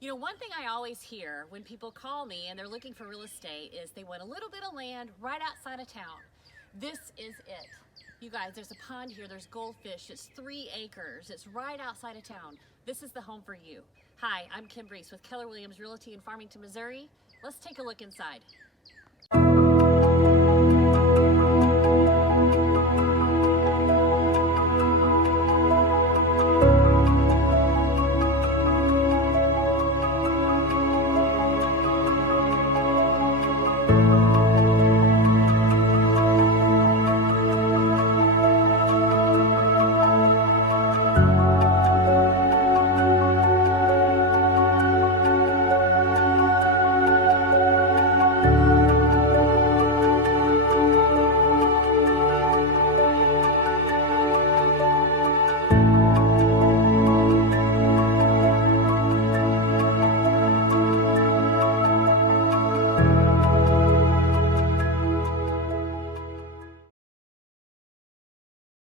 You know, one thing I always hear when people call me and they're looking for real estate is they want a little bit of land right outside of town. This is it. You guys, there's a pond here, there's goldfish, it's 3 acres, it's right outside of town. This is the home for you. Hi, I'm Kim Briese with Keller Williams Realty in Farmington, Missouri. Let's take a look inside.